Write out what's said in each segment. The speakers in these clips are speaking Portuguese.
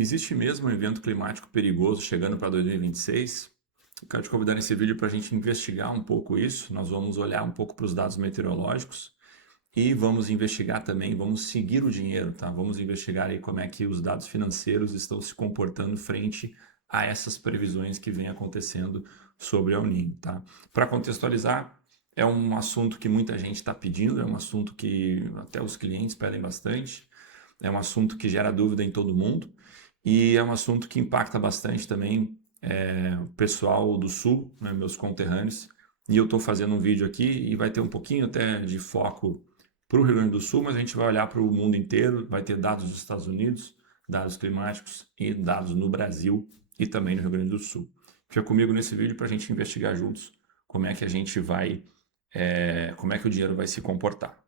Existe mesmo um evento climático perigoso chegando para 2026? Eu quero te convidar nesse vídeo para a gente investigar um pouco isso. Nós vamos olhar um pouco para os dados meteorológicos e vamos investigar também, vamos seguir o dinheiro, tá? Vamos investigar aí como é que os dados financeiros estão se comportando frente a essas previsões que vêm acontecendo sobre El Niño, tá? Para contextualizar, é um assunto que muita gente está pedindo, é um assunto que até os clientes pedem bastante, é um assunto que gera dúvida em todo mundo e é um assunto que impacta bastante também o pessoal do Sul, né, meus conterrâneos. E eu estou fazendo um vídeo aqui e vai ter um pouquinho até de foco para o Rio Grande do Sul, mas a gente vai olhar para o mundo inteiro, vai ter dados dos Estados Unidos, dados climáticos e dados no Brasil e também no Rio Grande do Sul. Fica comigo nesse vídeo para a gente investigar juntos como é que a gente vai, como é que o dinheiro vai se comportar.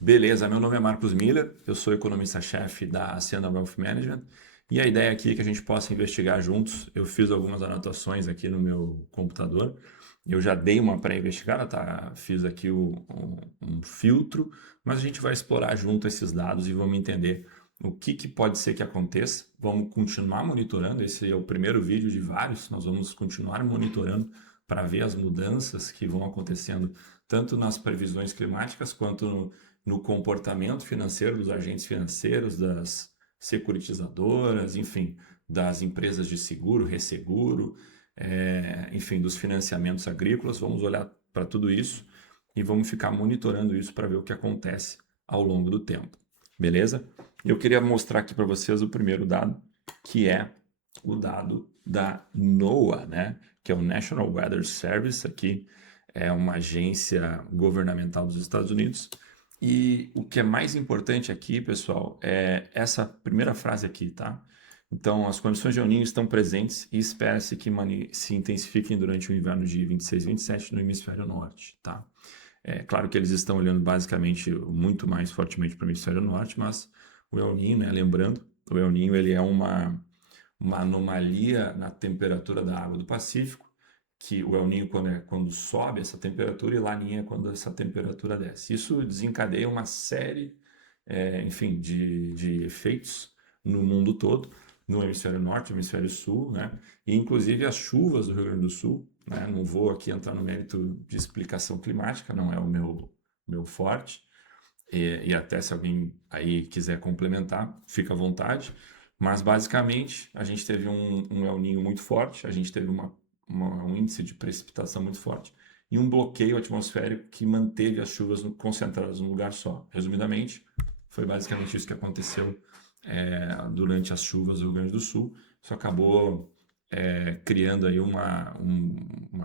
Beleza, meu nome é Marcos Miller, eu sou economista-chefe da Ascenda Wealth Management e a ideia aqui é que a gente possa investigar juntos. Eu fiz algumas anotações aqui no meu computador, eu já dei uma pré-investigada, tá? Fiz aqui um filtro, mas a gente vai explorar junto esses dados e vamos entender o que pode ser que aconteça. Vamos continuar monitorando, esse é o primeiro vídeo de vários, nós vamos continuar monitorando para ver as mudanças que vão acontecendo tanto nas previsões climáticas quanto no comportamento financeiro dos agentes financeiros, das securitizadoras, enfim, das empresas de seguro, resseguro, enfim, dos financiamentos agrícolas. Vamos olhar para tudo isso e vamos ficar monitorando isso para ver o que acontece ao longo do tempo. Beleza? Eu queria mostrar aqui para vocês o primeiro dado, que é o dado da NOAA, né? Que é o National Weather Service, aqui é uma agência governamental dos Estados Unidos. E o que é mais importante aqui, pessoal, é essa primeira frase aqui, tá? Então, as condições de El Niño estão presentes e espera-se que se intensifiquem durante o inverno de 26 e 27 no hemisfério norte, tá? É claro que eles estão olhando basicamente muito mais fortemente para o hemisfério norte, mas o El Niño, né, lembrando, o El Niño ele é uma anomalia na temperatura da água do Pacífico, que o El Niño quando sobe essa temperatura e La Niña é quando essa temperatura desce. Isso desencadeia uma série, enfim, de efeitos no mundo todo, no hemisfério norte, no hemisfério sul, né? E inclusive as chuvas do Rio Grande do Sul, né? Não vou aqui entrar no mérito de explicação climática, não é o meu forte. E até se alguém aí quiser complementar, fica à vontade. Mas basicamente a gente teve um El Niño muito forte, a gente teve um índice de precipitação muito forte e um bloqueio atmosférico que manteve as chuvas concentradas num lugar só. Resumidamente, foi basicamente isso que aconteceu durante as chuvas do Rio Grande do Sul. Isso acabou criando aí uma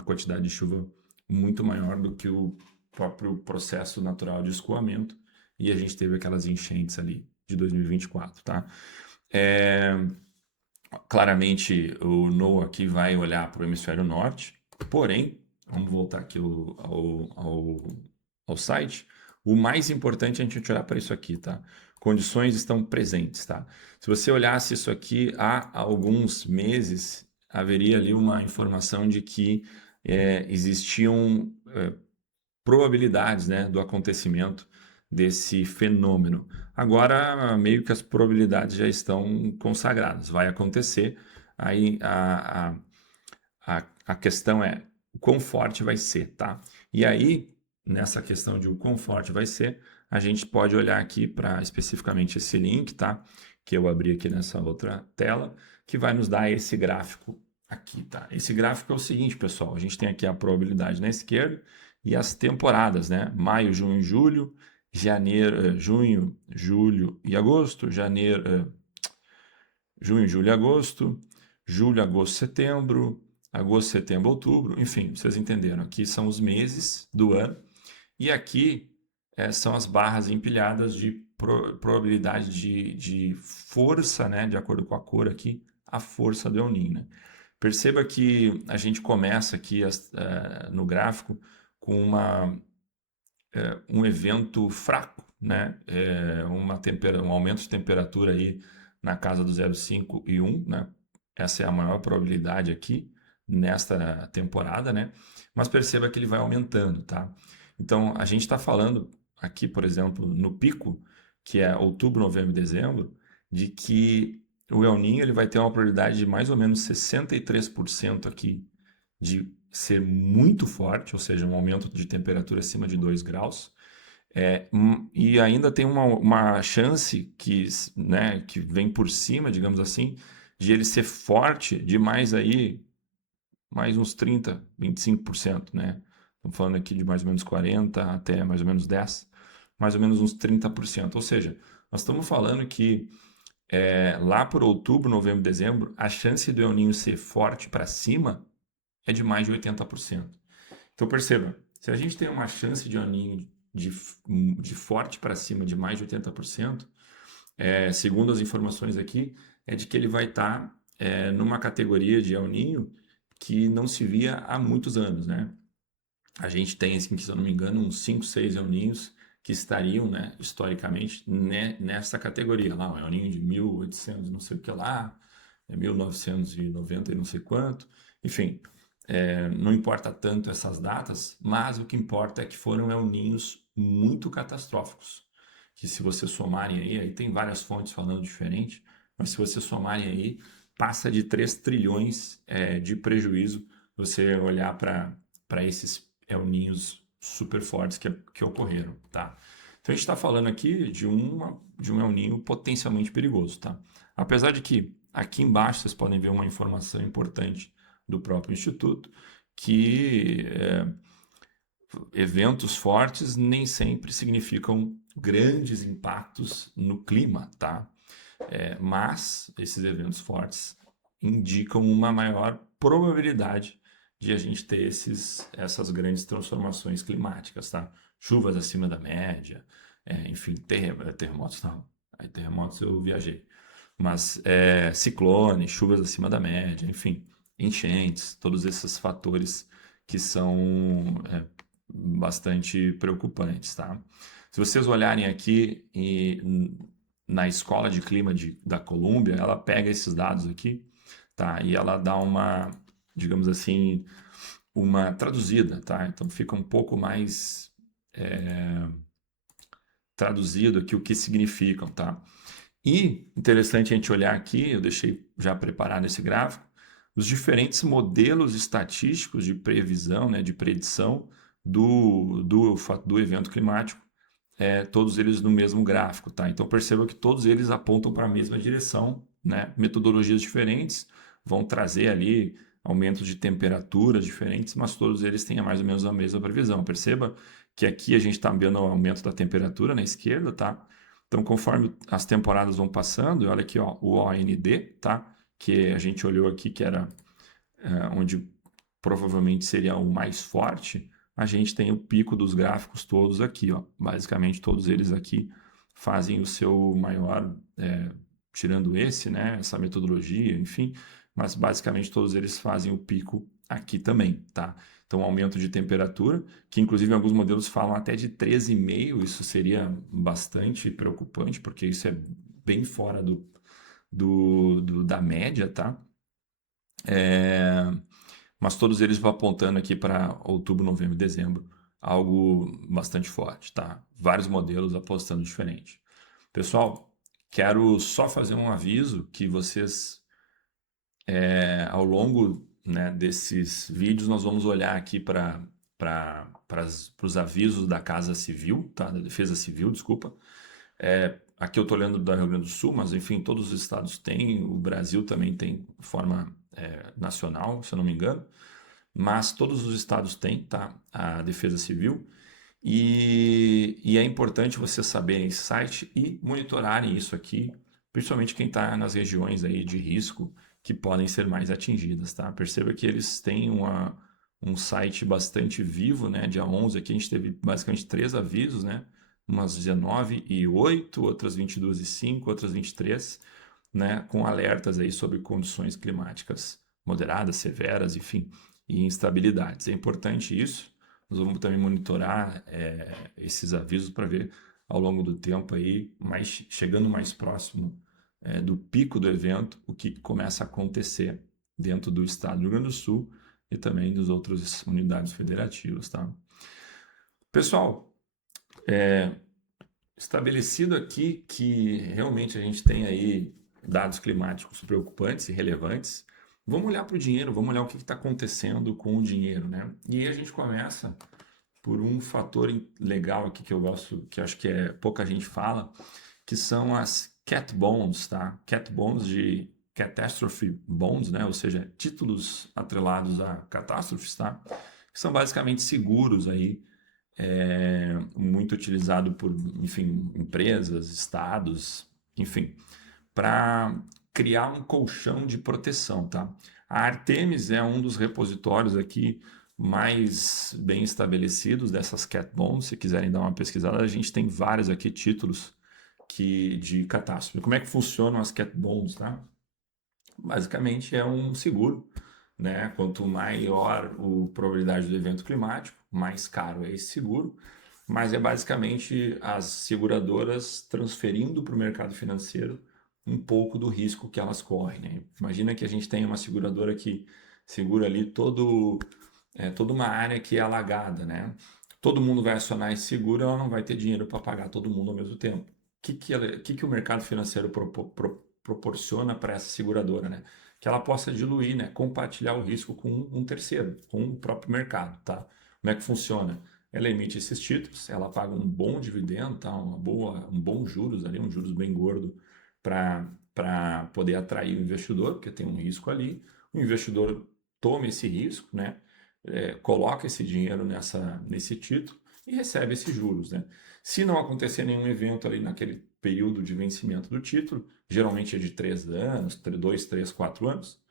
quantidade de chuva muito maior do que o próprio processo natural de escoamento e a gente teve aquelas enchentes ali de 2024, tá? Claramente o NOAA aqui vai olhar para o hemisfério norte, porém, vamos voltar aqui ao site, o mais importante é a gente olhar para isso aqui, tá? Condições estão presentes, tá? Se você olhasse isso aqui há alguns meses, haveria ali uma informação de que existiam probabilidades, né, do acontecimento desse fenômeno. Agora, meio que as probabilidades já estão consagradas, vai acontecer. Aí a questão é o quão forte vai ser, tá? E aí, nessa questão de o quão forte vai ser, a gente pode olhar aqui para especificamente esse link, tá? Que eu abri aqui nessa outra tela, que vai nos dar esse gráfico aqui, tá? Esse gráfico é o seguinte, pessoal, a gente tem aqui a probabilidade na esquerda e as temporadas, né? Maio, junho, julho, janeiro, junho, julho e agosto, junho, julho e agosto, julho, agosto, setembro, agosto, setembro, outubro, enfim, vocês entenderam. Aqui são os meses do ano e aqui são as barras empilhadas de probabilidade de força, né? De acordo com a cor aqui, a força do El Niño, né? Perceba que a gente começa aqui no gráfico com um evento fraco, né? Um aumento de temperatura aí na casa do 0,5 e 1, né? Essa é a maior probabilidade aqui nesta temporada, né? Mas perceba que ele vai aumentando, tá? Então, a gente está falando aqui, por exemplo, no pico, que é outubro, novembro e dezembro, de que o El Niño ele vai ter uma probabilidade de mais ou menos 63% aqui de ser muito forte, ou seja, um aumento de temperatura acima de 2 graus. E ainda tem uma chance que, né, que vem por cima, digamos assim, de ele ser forte de mais uns 30, 25%, né? Estamos falando aqui de mais ou menos 40 até mais ou menos 10, mais ou menos uns 30%. Ou seja, nós estamos falando que lá por outubro, novembro, dezembro, a chance do El Niño ser forte para cima é de mais de 80%. Então perceba, se a gente tem uma chance de El Niño de forte para cima de mais de 80%, segundo as informações aqui, é de que ele vai estar numa categoria de El Niño que não se via há muitos anos, né? A gente tem, assim, se eu não me engano, uns 5, 6 El Niños que estariam, né, historicamente, nessa categoria lá, um El Niño de 1800 não sei o que lá, 1990 e não sei quanto, enfim, não importa tanto essas datas, mas o que importa é que foram El Niños muito catastróficos, que se você somarem aí tem várias fontes falando diferente, mas se você somarem aí, passa de 3 trilhões de prejuízo você olhar para esses El Niños super fortes que ocorreram, tá? Então a gente está falando aqui de um El Niño potencialmente perigoso, tá? Apesar de que aqui embaixo vocês podem ver uma informação importante do próprio Instituto, que eventos fortes nem sempre significam grandes impactos no clima, tá? Mas esses eventos fortes indicam uma maior probabilidade de a gente ter essas grandes transformações climáticas, tá? Chuvas acima da média, enfim, terremotos não. Aí terremotos eu viajei. Mas ciclones, chuvas acima da média, enfim, enchentes, todos esses fatores que são bastante preocupantes, tá? Se vocês olharem aqui na escola de clima da Colômbia, ela pega esses dados aqui, tá? E ela dá uma, digamos assim, uma traduzida, tá? Então fica um pouco mais traduzido aqui o que significam, tá? E interessante a gente olhar aqui, eu deixei já preparado esse gráfico, os diferentes modelos estatísticos de previsão, né, de predição do evento climático, todos eles no mesmo gráfico, tá? Então perceba que todos eles apontam para a mesma direção, né? Metodologias diferentes vão trazer ali aumentos de temperaturas diferentes, mas todos eles têm mais ou menos a mesma previsão. Perceba que aqui a gente está vendo o aumento da temperatura na esquerda, tá? Então, conforme as temporadas vão passando, olha aqui, ó, o OND, tá? Que a gente olhou aqui, que era onde provavelmente seria o mais forte, a gente tem o pico dos gráficos todos aqui, ó. Basicamente, todos eles aqui fazem o seu maior, tirando esse, né? Essa metodologia, enfim, mas basicamente todos eles fazem o pico aqui também, tá? Então, aumento de temperatura, que inclusive em alguns modelos falam até de 13,5, isso seria bastante preocupante, porque isso é bem fora da média, tá? Mas todos eles vão apontando aqui para outubro, novembro e dezembro, algo bastante forte, tá? Vários modelos apostando diferente. Pessoal, quero só fazer um aviso que vocês, ao longo, né, desses vídeos, nós vamos olhar aqui para os avisos da Casa Civil, tá? Da Defesa Civil, desculpa. Aqui eu estou olhando do Rio Grande do Sul, mas enfim, todos os estados têm, o Brasil também tem forma nacional, se eu não me engano, mas todos os estados têm, tá? A Defesa Civil. E é importante vocês saberem esse site e monitorarem isso aqui, principalmente quem está nas regiões aí de risco que podem ser mais atingidas, tá? Perceba que eles têm um site bastante vivo, né? Dia 11 aqui a gente teve basicamente 3 avisos, né? Umas 19h08, outras 22h05, outras 23, né? Com alertas aí sobre condições climáticas moderadas, severas, enfim, e instabilidades. É importante isso. Nós vamos também monitorar esses avisos para ver ao longo do tempo aí, chegando mais próximo do pico do evento, o que começa a acontecer dentro do estado do Rio Grande do Sul e também das outras unidades federativas, tá? Pessoal, estabelecido aqui que realmente a gente tem aí dados climáticos preocupantes e relevantes, vamos olhar para o dinheiro, vamos olhar o que está acontecendo com o dinheiro, né? E aí a gente começa por um fator legal aqui que eu gosto, que acho que pouca gente fala, que são as cat bonds, tá? Cat bonds de catastrophe bonds, né? Ou seja, títulos atrelados a catástrofes, tá? Que são basicamente seguros aí, muito utilizado por, enfim, empresas, estados, enfim, para criar um colchão de proteção, tá? A Artemis é um dos repositórios aqui mais bem estabelecidos dessas cat bonds. Se quiserem dar uma pesquisada, a gente tem vários aqui títulos de catástrofe. Como é que funcionam as cat bonds, tá? Basicamente é um seguro, né? Quanto maior a probabilidade do evento climático, mais caro é esse seguro. Mas é basicamente as seguradoras transferindo para o mercado financeiro um pouco do risco que elas correm, né? Imagina que a gente tem uma seguradora que segura ali toda uma área que é alagada, né? Todo mundo vai acionar esse seguro, ela não vai ter dinheiro para pagar todo mundo ao mesmo tempo. O que o mercado financeiro proporciona para essa seguradora, né? Que ela possa diluir, né? Compartilhar o risco com um terceiro, com o próprio mercado, tá? Como é que funciona? Ela emite esses títulos, ela paga um bom dividendo, tá? Um bom juros ali, um juros bem gordo para poder atrair o investidor, porque tem um risco ali. O investidor toma esse risco, né? Coloca esse dinheiro nesse título e recebe esses juros, né? Se não acontecer nenhum evento ali naquele período de vencimento do título, geralmente é de 3 anos, 2, 3, 4 anos,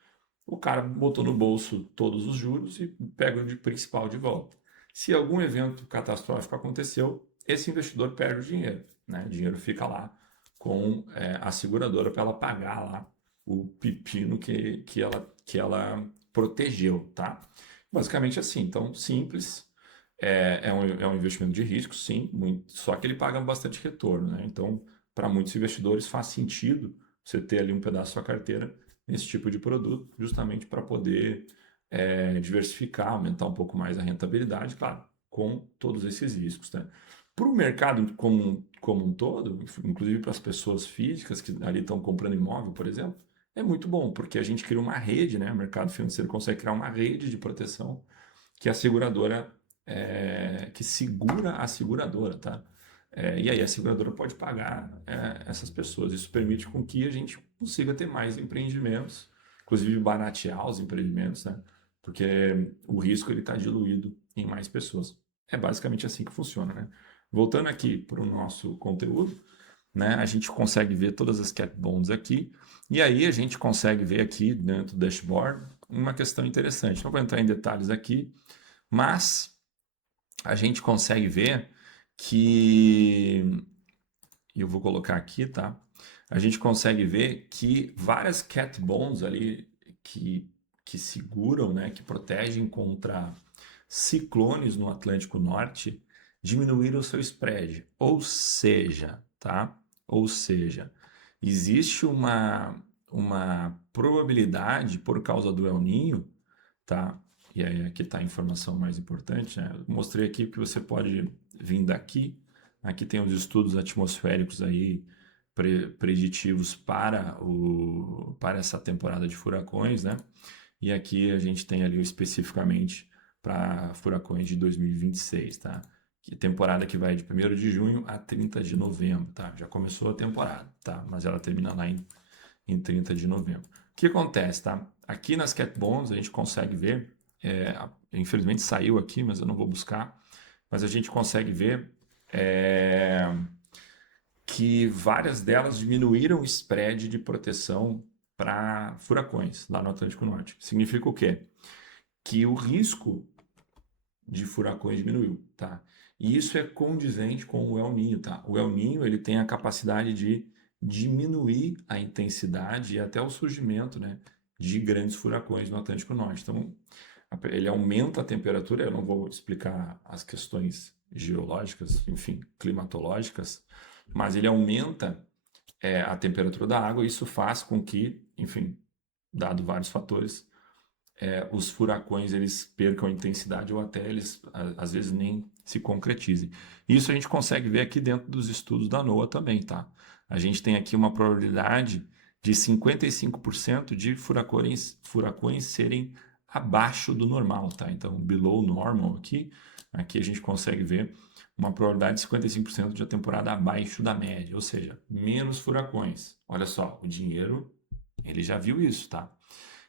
o cara botou no bolso todos os juros e pega o de principal de volta. Se algum evento catastrófico aconteceu, esse investidor perde o dinheiro, né? O dinheiro fica lá com a seguradora para ela pagar lá o pepino que ela protegeu, tá? Basicamente assim, então simples, é um investimento de risco, sim, só que ele paga bastante retorno, né? Então, para muitos investidores faz sentido você ter ali um pedaço da sua carteira nesse tipo de produto, justamente para poder diversificar, aumentar um pouco mais a rentabilidade, claro, com todos esses riscos, né? Para o mercado como um todo, inclusive para as pessoas físicas que ali estão comprando imóvel, por exemplo, é muito bom, porque a gente cria uma rede, né? O mercado financeiro consegue criar uma rede de proteção que a seguradora, que segura a seguradora, tá? E aí a seguradora pode pagar essas pessoas. Isso permite com que a gente consiga ter mais empreendimentos, inclusive baratear os empreendimentos, né? Porque o risco ele está diluído em mais pessoas. É basicamente assim que funciona, né? Voltando aqui para o nosso conteúdo, né? A gente consegue ver todas as cat bonds aqui, e aí a gente consegue ver aqui dentro do dashboard uma questão interessante. Não vou entrar em detalhes aqui, mas a gente consegue ver que, e eu vou colocar aqui, tá? A gente consegue ver que várias cat bonds ali que seguram, né, que protegem contra ciclones no Atlântico Norte, diminuíram o seu spread. Ou seja, tá? Ou seja, existe uma probabilidade por causa do El Niño, tá? E aí aqui está a informação mais importante, né? Eu mostrei aqui que você pode vir daqui. Aqui tem os estudos atmosféricos aí preditivos para essa temporada de furacões, né? E aqui a gente tem ali especificamente para furacões de 2026, tá? Que temporada que vai de 1º de junho a 30 de novembro, tá? Já começou a temporada, tá? Mas ela termina lá em 30 de novembro. O que acontece, tá? Aqui nas cat bonds a gente consegue ver, infelizmente saiu aqui, mas eu não vou buscar, mas a gente consegue ver que várias delas diminuíram o spread de proteção para furacões lá no Atlântico Norte. Significa o quê? Que o risco de furacões diminuiu, tá? E isso é condizente com o El Niño, tá? O El Niño, ele tem a capacidade de diminuir a intensidade e até o surgimento, né, de grandes furacões no Atlântico Norte. Então, ele aumenta a temperatura, eu não vou explicar as questões geológicas, enfim, climatológicas, mas ele aumenta a temperatura da água e isso faz com que, enfim, dado vários fatores, os furacões eles percam intensidade ou até eles às vezes nem se concretizem. Isso a gente consegue ver aqui dentro dos estudos da NOAA também, tá? A gente tem aqui uma probabilidade de 55% de furacões serem abaixo do normal, tá? Então, below normal aqui a gente consegue ver uma probabilidade de 55% de a temporada abaixo da média, ou seja, menos furacões. Olha só, o dinheiro, ele já viu isso, tá?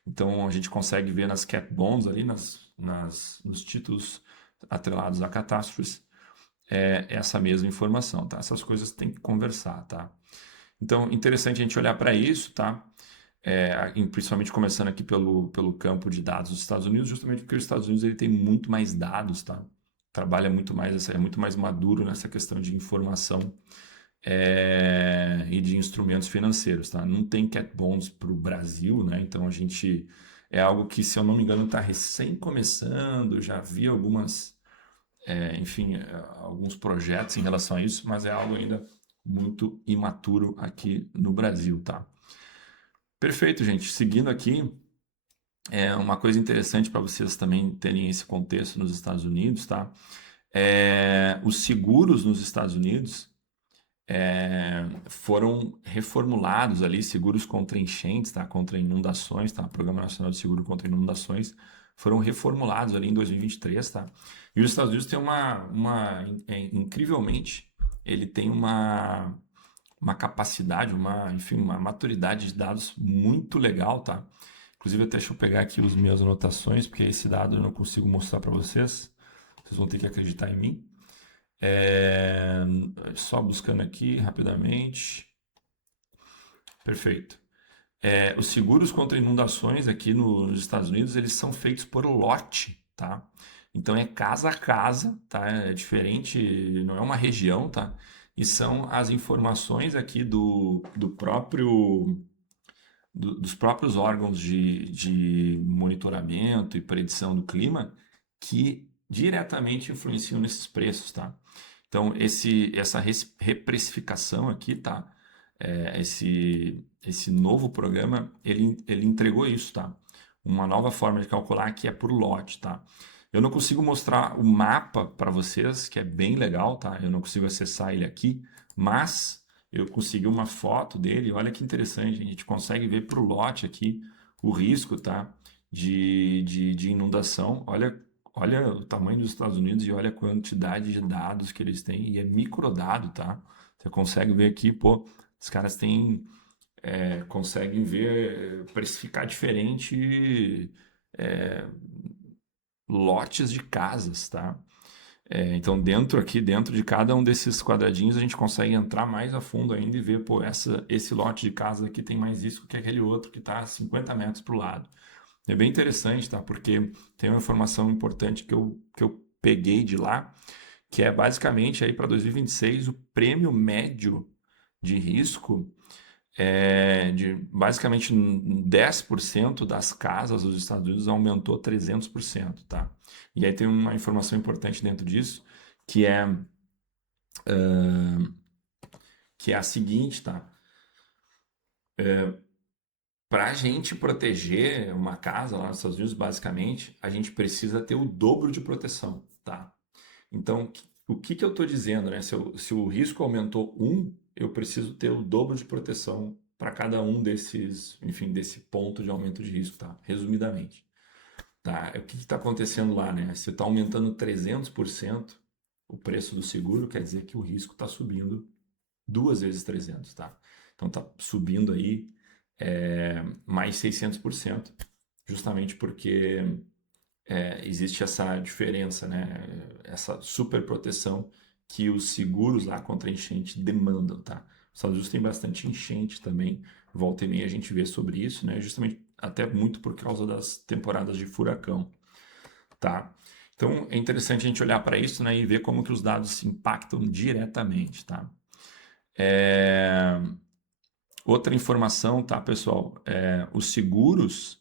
Então, a gente consegue ver nas cat bonds ali, nos títulos atrelados a catástrofes, essa mesma informação, tá? Essas coisas têm que conversar, tá? Então, interessante a gente olhar para isso, tá? Principalmente começando aqui pelo campo de dados dos Estados Unidos, justamente porque os Estados Unidos ele tem muito mais dados, tá? Trabalha muito mais, é muito mais maduro nessa questão de informação e de instrumentos financeiros, tá? Não tem cat bonds para o Brasil, né? Então a gente é algo que, se eu não me engano, está recém começando. Já vi alguns projetos em relação a isso, mas é algo ainda muito imaturo aqui no Brasil, tá? Perfeito, gente. Seguindo aqui, uma coisa interessante para vocês também terem esse contexto nos Estados Unidos, tá? Os seguros nos Estados Unidos foram reformulados ali, seguros contra enchentes, tá? Contra inundações, tá? Programa Nacional de Seguro contra Inundações foram reformulados ali em 2023, tá? E os Estados Unidos tem incrivelmente, ele tem uma capacidade, uma maturidade de dados muito legal, tá? Inclusive, até deixa eu pegar aqui as minhas anotações, porque esse dado eu não consigo mostrar para vocês. Vocês vão ter que acreditar em mim. Só buscando aqui rapidamente. Perfeito. Os seguros contra inundações aqui nos Estados Unidos, eles são feitos por lote, tá? Então é casa a casa, tá? É diferente, não é uma região, tá? E são as informações aqui dos próprios órgãos de monitoramento e predição do clima que diretamente influenciam nesses preços, tá? Então, essa reprecificação aqui, tá? Esse novo programa, ele entregou isso, tá? Uma nova forma de calcular que é por lote, tá? Eu não consigo mostrar o mapa para vocês, que é bem legal, tá? Eu não consigo acessar ele aqui, mas eu consegui uma foto dele. Olha que interessante, a gente consegue ver para o lote aqui o risco, tá? De inundação. Olha o tamanho dos Estados Unidos e olha a quantidade de dados que eles têm. E é microdado, tá? Você consegue ver aqui, pô, os caras conseguem ver, precificar diferente lotes de casas, tá? Então, dentro de cada um desses quadradinhos, a gente consegue entrar mais a fundo ainda e ver, pô, esse lote de casa aqui tem mais risco que aquele outro que está a 50 metros para o lado. É bem interessante, tá? Porque tem uma informação importante que eu peguei de lá, que é basicamente aí para 2026 o prêmio médio de risco de basicamente 10% das casas dos Estados Unidos aumentou 300%, tá? E aí tem uma informação importante dentro disso, que é, que é a seguinte, tá? Para a gente proteger uma casa lá nos Estados Unidos, basicamente, a gente precisa ter o dobro de proteção, tá? Então, o que eu estou dizendo, né? Se o risco aumentou 1, eu preciso ter o dobro de proteção para cada um desse ponto de aumento de risco, tá? Resumidamente. Tá? O que está acontecendo lá, né? Se está aumentando 300% o preço do seguro, quer dizer que o risco está subindo 2 vezes 300, tá? Então está subindo aí mais 600%, justamente porque existe essa diferença, né? Essa super proteção que os seguros lá contra enchente demandam, tá? Os Estados Unidos tem bastante enchente também, volta e meia a gente vê sobre isso, né? Justamente até muito por causa das temporadas de furacão, tá? Então é interessante a gente olhar para isso, né, e ver como que os dados se impactam diretamente, tá? Outra informação, tá, pessoal? Os seguros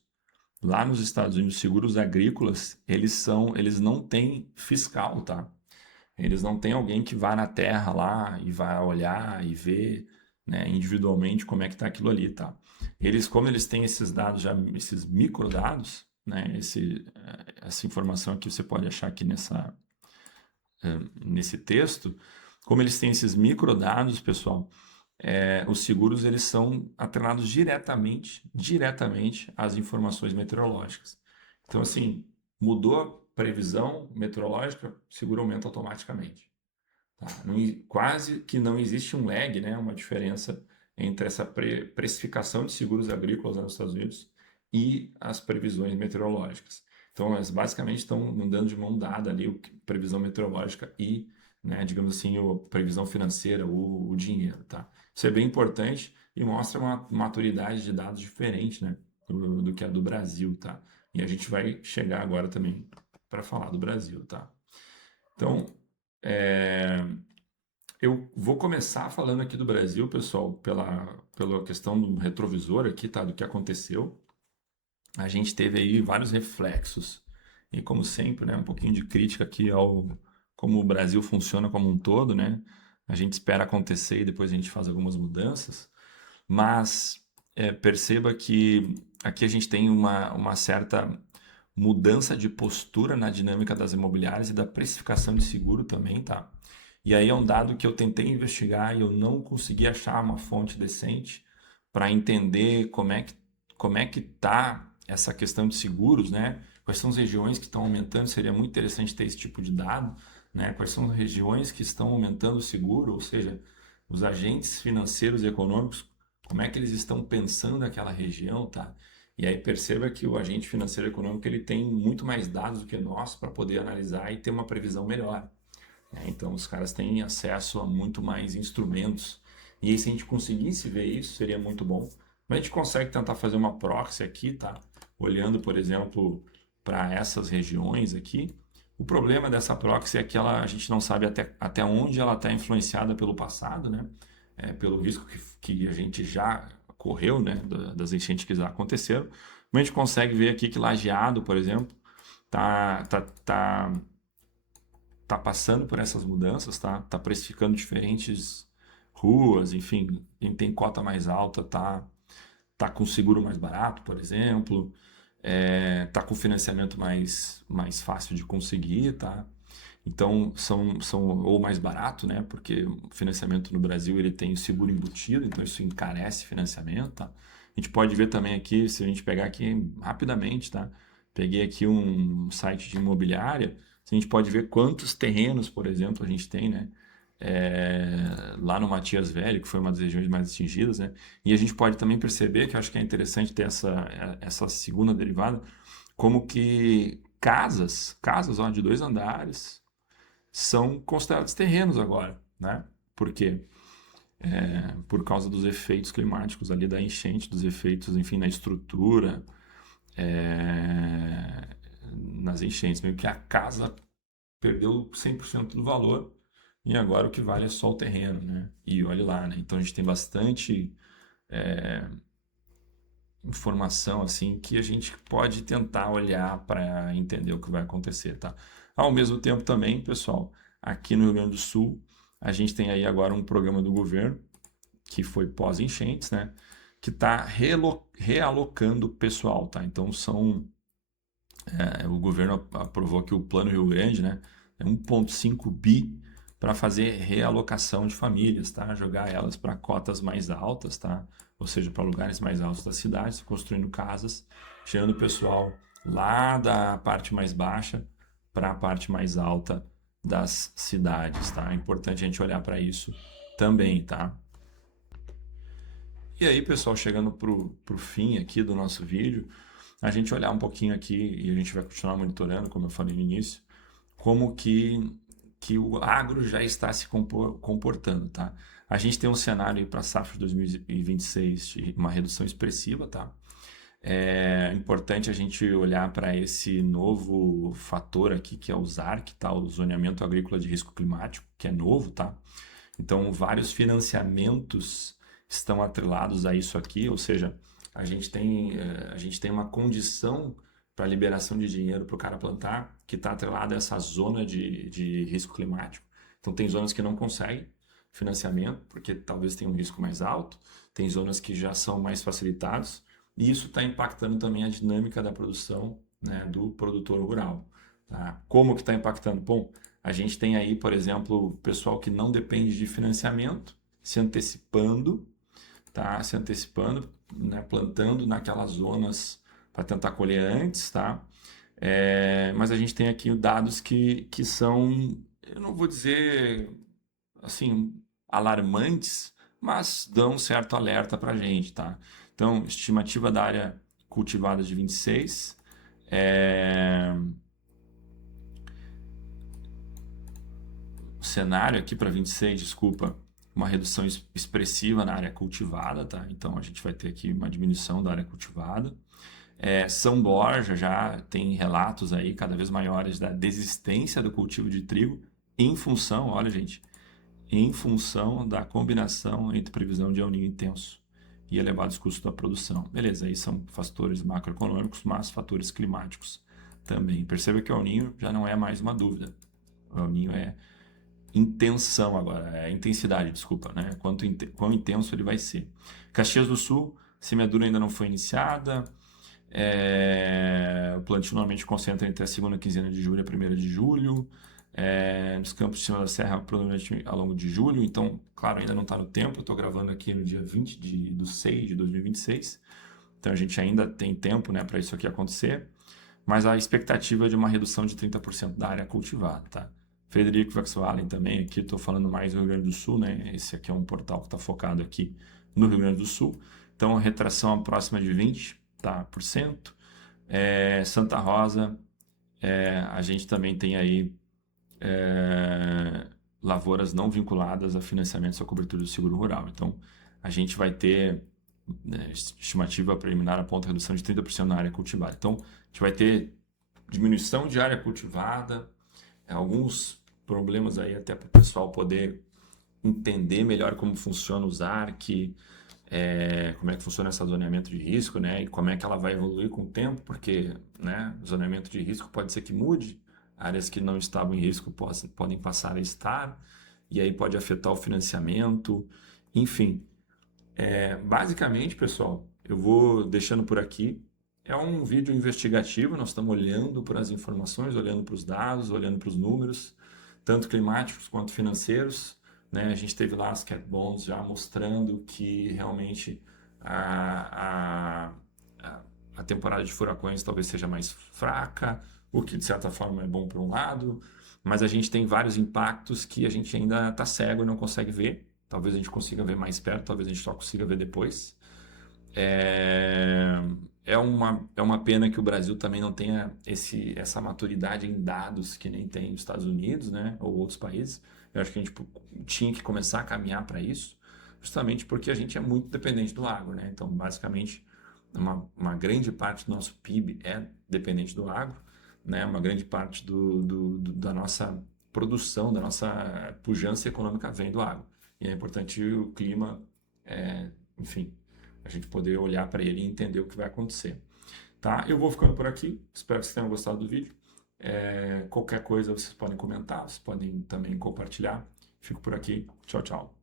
lá nos Estados Unidos, seguros agrícolas, eles não têm fiscal, tá? Eles não têm alguém que vá na terra lá e vá olhar e ver, né, individualmente como é que está aquilo ali, tá? Como eles têm esses dados já, esses microdados, né? Essa informação aqui você pode achar aqui nesse texto. Como eles têm esses microdados, pessoal, os seguros eles são atrelados diretamente às informações meteorológicas. Então, assim, mudou a previsão meteorológica, o seguro aumenta automaticamente. Tá? Quase que não existe um lag, né? Uma diferença entre essa precificação de seguros agrícolas nos Estados Unidos e as previsões meteorológicas. Então, elas basicamente estão andando de mão dada ali, previsão meteorológica e, né, digamos assim, a previsão financeira, o dinheiro, tá? Isso é bem importante e mostra uma maturidade de dados diferente, né, do que a do Brasil, tá? E a gente vai chegar agora também para falar do Brasil, tá? Então, eu vou começar falando aqui do Brasil, pessoal, pela questão do retrovisor aqui, tá? Do que aconteceu. A gente teve aí vários reflexos e, como sempre, né, um pouquinho de crítica aqui ao como o Brasil funciona como um todo, né? A gente espera acontecer e depois a gente faz algumas mudanças, mas perceba que aqui a gente tem uma certa mudança de postura na dinâmica das imobiliárias e da precificação de seguro também, tá? E aí é um dado que eu tentei investigar e eu não consegui achar uma fonte decente para entender como é que tá essa questão de seguros, né? Quais são as regiões que estão aumentando? Seria muito interessante ter esse tipo de dado, né? Quais são as regiões que estão aumentando o seguro, ou seja, os agentes financeiros e econômicos, como é que eles estão pensando naquela região, tá? E aí perceba que o agente financeiro e econômico ele tem muito mais dados do que nós para poder analisar e ter uma previsão melhor, né? Então os caras têm acesso a muito mais instrumentos. E aí, se a gente conseguisse ver isso, seria muito bom. Mas a gente consegue tentar fazer uma proxy aqui, tá? Olhando, por exemplo, para essas regiões aqui. O problema dessa proxy é que a gente não sabe até onde ela está influenciada pelo passado, né? Pelo risco que a gente já correu, né? Das enchentes que já aconteceram. Mas a gente consegue ver aqui que Lajeado, por exemplo, tá passando por essas mudanças, tá precificando diferentes ruas, enfim, quem tem cota mais alta tá com seguro mais barato, por exemplo, tá com financiamento mais fácil de conseguir, tá? Então, ou mais barato, né? Porque o financiamento no Brasil ele tem o seguro embutido, então isso encarece financiamento, tá? A gente pode ver também aqui, se a gente pegar aqui rapidamente, tá? Peguei aqui um site de imobiliária, a gente pode ver quantos terrenos, por exemplo, a gente tem, né? Lá no Matias Velho, que foi uma das regiões mais atingidas, né? E a gente pode também perceber, que eu acho que é interessante ter essa segunda derivada, como que casas ó, de 2 andares, são considerados terrenos agora, né? Por quê? Por causa dos efeitos climáticos ali da enchente, dos efeitos, enfim, na estrutura, nas enchentes. Meio que a casa perdeu 100% do valor e agora o que vale é só o terreno, né? E olhe lá, né? Então a gente tem bastante informação assim que a gente pode tentar olhar para entender o que vai acontecer, tá? Ao mesmo tempo também, pessoal, aqui no Rio Grande do Sul, a gente tem aí agora um programa do governo que foi pós-enchentes, né? Que está realocando pessoal, tá? Então o governo aprovou aqui o Plano Rio Grande, né? É 1,5 bi para fazer realocação de famílias, tá? Jogar elas para cotas mais altas, tá? Ou seja, para lugares mais altos da cidade, construindo casas, tirando o pessoal lá da parte mais baixa para a parte mais alta das cidades, tá? É importante a gente olhar para isso também, tá? E aí, pessoal, chegando pro fim aqui do nosso vídeo, a gente olhar um pouquinho aqui e a gente vai continuar monitorando, como eu falei no início, como que o agro já está se comportando, tá? A gente tem um cenário para a safra de 2026 de uma redução expressiva, tá? É importante a gente olhar para esse novo fator aqui, que é o ZARC, tá? O Zoneamento Agrícola de Risco Climático, que é novo, tá? Então, vários financiamentos estão atrelados a isso aqui, ou seja, a gente tem uma condição para liberação de dinheiro para o cara plantar que está atrelada a essa zona de risco climático. Então, tem zonas que não conseguem financiamento, porque talvez tenha um risco mais alto, tem zonas que já são mais facilitadas, e isso está impactando também a dinâmica da produção né, do produtor rural. Tá? Como que está impactando? Bom, a gente tem aí, por exemplo, o pessoal que não depende de financiamento se antecipando, tá? Se antecipando, né, plantando naquelas zonas para tentar colher antes, tá? Mas a gente tem aqui dados que são, eu não vou dizer assim, alarmantes, mas dão um certo alerta para a gente, tá? Então, estimativa da área cultivada de 26, o cenário aqui para 26, desculpa, uma redução expressiva na área cultivada, tá? Então a gente vai ter aqui uma diminuição da área cultivada. São Borja já tem relatos aí cada vez maiores da desistência do cultivo de trigo em função, olha gente, em função da combinação entre previsão de El Niño intenso e elevados custos da produção. Beleza, aí são fatores macroeconômicos, mas fatores climáticos também. Perceba que o El Niño já não é mais uma dúvida. O El Niño é intenção agora, é intensidade, desculpa, né? Quão intenso ele vai ser. Caxias do Sul, semeadura ainda não foi iniciada. O plantio normalmente concentra entre a segunda quinzena de julho e a primeira de julho. Nos campos de cima da serra, provavelmente ao longo de julho. Então, claro, ainda não está no tempo. Eu estou gravando aqui no dia 20 de 6 de 2026. Então, a gente ainda tem tempo, né, para isso aqui acontecer. Mas a expectativa é de uma redução de 30% da área cultivada, tá? Frederico Westphalen também, aqui estou falando mais do Rio Grande do Sul, né? Esse aqui é um portal que está focado aqui no Rio Grande do Sul. Então, a retração próxima de 20%, tá, por cento. Santa Rosa, a gente também tem aí lavouras não vinculadas a financiamentos ou cobertura do seguro rural. Então, a gente vai ter, né, estimativa preliminar aponta redução de 30% na área cultivada. Então, a gente vai ter diminuição de área cultivada, alguns problemas aí até para o pessoal poder entender melhor como funciona o ZARC, como é que funciona esse zoneamento de risco, né? E como é que ela vai evoluir com o tempo, porque, né, o zoneamento de risco pode ser que mude, áreas que não estavam em risco podem passar a estar, e aí pode afetar o financiamento, enfim. Basicamente, pessoal, eu vou deixando por aqui. É um vídeo investigativo, nós estamos olhando para as informações, olhando para os dados, olhando para os números, tanto climáticos quanto financeiros, né? A gente teve lá as cat bonds já mostrando que realmente a temporada de furacões talvez seja mais fraca, o que de certa forma é bom por um lado, mas a gente tem vários impactos que a gente ainda está cego e não consegue ver. Talvez a gente consiga ver mais perto, talvez a gente só consiga ver depois. É uma pena que o Brasil também não tenha essa maturidade em dados que nem tem os Estados Unidos, né, ou outros países. Eu acho que a gente tinha que começar a caminhar para isso, justamente porque a gente é muito dependente do agro, né? Então, basicamente, uma grande parte do nosso PIB é dependente do agro, né? Uma grande parte da nossa produção, da nossa pujança econômica vem do agro. E é importante o clima, enfim, a gente poder olhar para ele e entender o que vai acontecer. Tá? Eu vou ficando por aqui, espero que vocês tenham gostado do vídeo. Qualquer coisa vocês podem comentar, vocês podem também compartilhar. Fico por aqui, tchau, tchau.